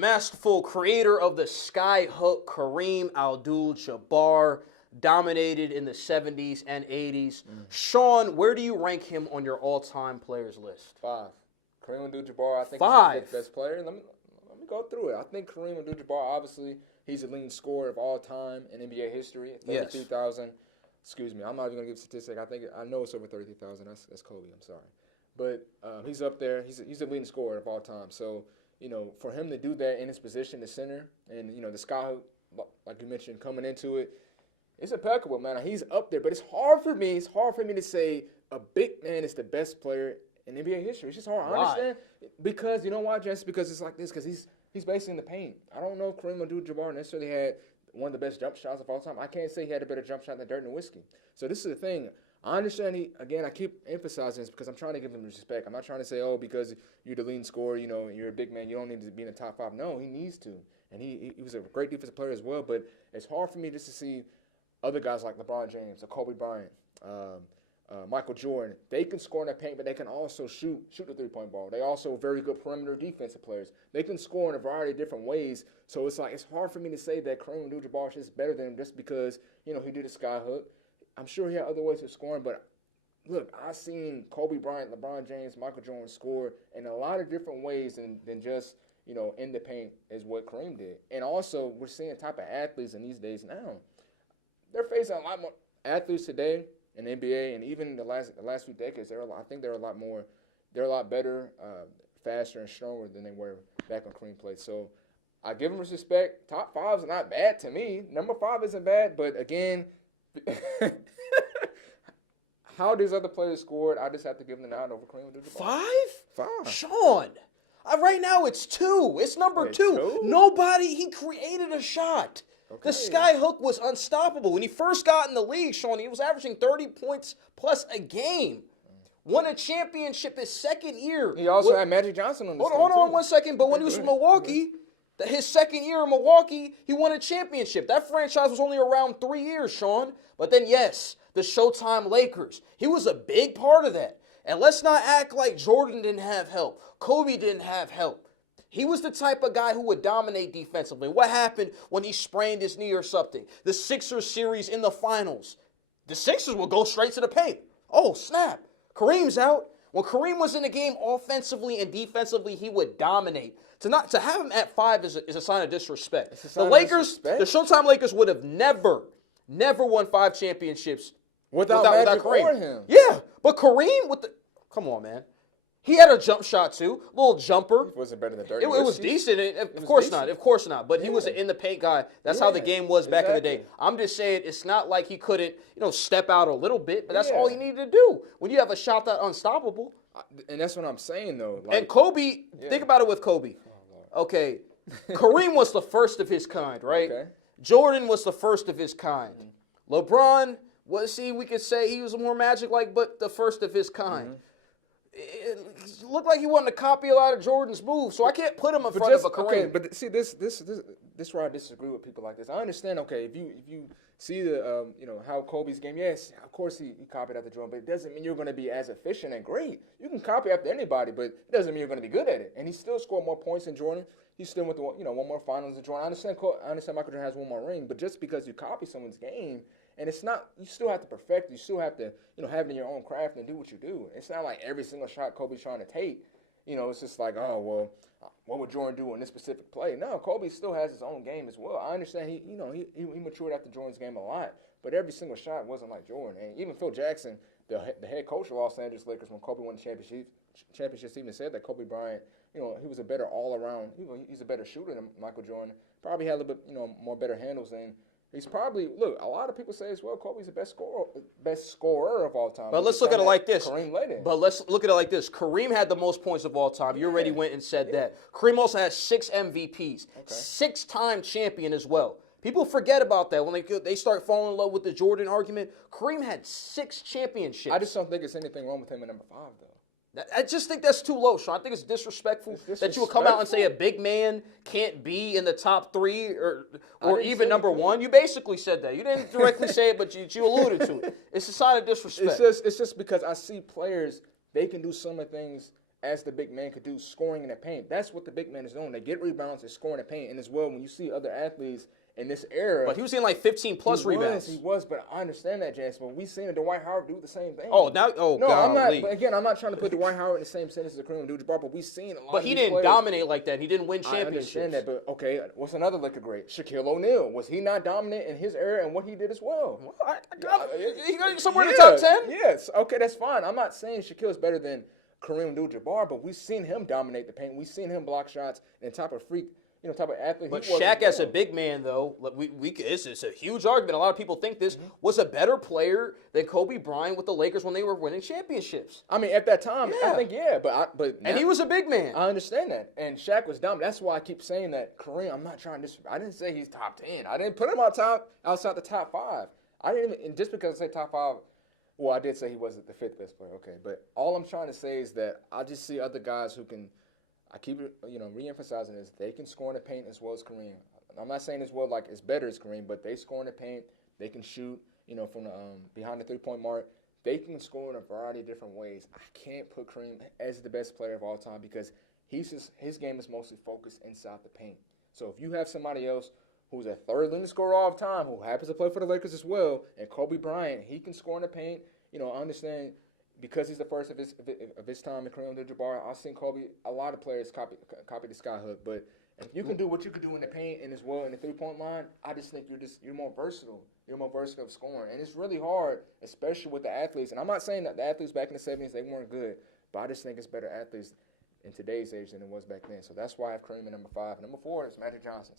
Masterful creator of the sky hook, Kareem Abdul-Jabbar, dominated in the 70s and 80s. Sean, where do you rank him on your all-time players list? 5. Kareem Abdul-Jabbar, I think, is the 5. fifth best player. Let me go through it. I think Kareem Abdul-Jabbar, obviously, he's the leading scorer of all time in NBA history. 32,000. Excuse me, I'm not even going to give a statistic. I know it's over 33,000. That's Kobe. I'm sorry. But he's up there. He's the leading scorer of all time. So, for him to do that in his position, the center, and, the skyhook, like you mentioned, coming into it, it's impeccable, man. He's up there. But it's hard for me to say a big man is the best player in NBA history. It's just hard. I understand. Because, you know why, Jansen? Because it's like this. Because he's basically in the paint. I don't know if Kareem Abdul-Jabbar necessarily had one of the best jump shots of all time. I can't say he had a better jump shot than Dirk Nowitzki. So this is the thing. I understand I keep emphasizing this because I'm trying to give him respect. I'm not trying to say, because you're the leading scorer, you're a big man, you don't need to be in the top 5. No, he needs to. And he was a great defensive player as well. But it's hard for me just to see other guys like LeBron James or Kobe Bryant, Michael Jordan. They can score in the paint, but they can also shoot the three-point ball. They also very good perimeter defensive players. They can score in a variety of different ways. So it's hard for me to say that Kareem Abdul-Jabbar is better than him just because, he did a sky hook. I'm sure he had other ways of scoring, but look, I've seen Kobe Bryant, LeBron James, Michael Jordan score in a lot of different ways than just, in the paint is what Kareem did. And also, we're seeing type of athletes in these days now. They're facing a lot more athletes today in the NBA, and even in the last few decades, I think they're a lot better, faster, and stronger than they were back when Kareem played. So I give him respect. Top 5 is not bad to me. Number 5 isn't bad, but again, how these other players scored, I just have to give them the nod over Kareem Abdul-Jabbar. 5? 5. Sean, right now it's 2. It's number 2. He created a shot. Okay. The sky hook was unstoppable. When he first got in the league, Sean, he was averaging 30 points plus a game. Won a championship his second year. He also had Magic Johnson on the team. Hold on 1 second. But when he was in Milwaukee, his second year in Milwaukee, he won a championship. That franchise was only around 3 years, Sean. But then, yes, the Showtime Lakers. He was a big part of that. And let's not act like Jordan didn't have help. Kobe didn't have help. He was the type of guy who would dominate defensively. What happened when he sprained his knee or something? The Sixers series in the finals. The Sixers will go straight to the paint. Oh, snap. Kareem's out. When Kareem was in the game offensively and defensively, he would dominate. To have him at 5 is a sign of disrespect. The Showtime Lakers would have never won 5 championships without Kareem. Or him. Yeah, but Kareem come on, man. He had a jump shot too, little jumper. It wasn't better than Dirk. It was decent. Of course not. But he was an in the paint guy. That's how the game was back in the day. I'm just saying it's not like he couldn't, step out a little bit, but that's all he needed to do. When you have a shot that unstoppable. And that's what I'm saying though. And Kobe, think about it with Kobe. Okay, Kareem was the first of his kind, right? Okay. Jordan was the first of his kind. LeBron, we could say he was more Magic-like, but the first of his kind. It looked like he wanted to copy a lot of Jordan's moves, so I can't put him in front of a Kareem. Okay, but see, this where I disagree with people like this. I understand, okay, if you see the how Kobe's game, yes, of course he copied after Jordan, but it doesn't mean you're going to be as efficient and great. You can copy after anybody, but it doesn't mean you're going to be good at it. And he still scored more points than Jordan. He still went to one more finals than Jordan. I understand Michael Jordan has one more ring, but just because you copy someone's game. And it's not, you still have to perfect, you still have to, have it in your own craft and do what you do. It's not like every single shot Kobe's trying to take, it's just like, what would Jordan do in this specific play? No, Kobe still has his own game as well. I understand he matured after Jordan's game a lot, but every single shot wasn't like Jordan. And even Phil Jackson, the head coach of Los Angeles Lakers, when Kobe won the championships, even said that Kobe Bryant, he was a better all-around, he's a better shooter than Michael Jordan. Probably had a little bit, more better handles than. He's probably, a lot of people say as well, Kobe's the best scorer of all time. But let's look at it like this. Kareem led it. But let's look at it like this. Kareem had the most points of all time. You already went and said that. Kareem also has 6 MVPs, 6-time champion as well. People forget about that when they start falling in love with the Jordan argument. Kareem had 6 championships. I just don't think there's anything wrong with him at number 5, though. I just think that's too low, Sean. I think it's disrespectful that you would come out and say a big man can't be in the top 3 or even number 1. You basically said that. You didn't directly say it, but you alluded to it. It's a sign of disrespect. It's just because I see players, they can do some of the things as the big man could do, scoring in the paint. That's what the big man is doing. They get rebounds and score in the paint. And as well, when you see other athletes in this era. But he was getting like 15-plus rebounds. He was, but I understand that, Jansen. But we seen Dwight Howard do the same thing. No, no, I'm not. But again, I'm not trying to put Dwight Howard in the same sentence as Kareem Abdul-Jabbar, but we seen a lot. But he didn't dominate like that. He didn't win championships. I understand that, but okay, what's another Laker great? Shaquille O'Neal. Was he not dominant in his era and what he did as well? He got somewhere in the top 10. Yes, okay, that's fine. I'm not saying Shaquille's better than Kareem Abdul-Jabbar, but we've seen him dominate the paint. We've seen him block shots and type of freak. Type of athlete. But Shaq, as a big man, though, it's a huge argument. A lot of people think this was a better player than Kobe Bryant with the Lakers when they were winning championships. I mean, at that time, I think but and he was a big man. I understand that, and Shaq was dominant. That's why I keep saying that Kareem. I'm not trying to. I didn't say he's top 10. I didn't put him outside the top 5. I didn't even, and just because I say top 5. Well, I did say he wasn't the 5th best player. Okay, but all I'm trying to say is that I just see other guys who can. I keep re-emphasizing this. They can score in the paint as well as Kareem. I'm not saying as well like it's better as Kareem, but they score in the paint. They can shoot, from the behind the 3-point mark. They can score in a variety of different ways. I can't put Kareem as the best player of all time because his game is mostly focused inside the paint. So if you have somebody else who's a third leading scorer all the time, who happens to play for the Lakers as well, and Kobe Bryant, he can score in the paint. I understand. Because he's the first of his time in Kareem Abdul-Jabbar, I've seen Kobe. A lot of players copy the skyhook, but if you can do what you can do in the paint and as well in the 3-point line, I just think you're more versatile. You're more versatile of scoring, and it's really hard, especially with the athletes. And I'm not saying that the athletes back in the 70s they weren't good, but I just think it's better athletes in today's age than it was back then. So that's why I have Kareem at number 5. Number 4 is Magic Johnson.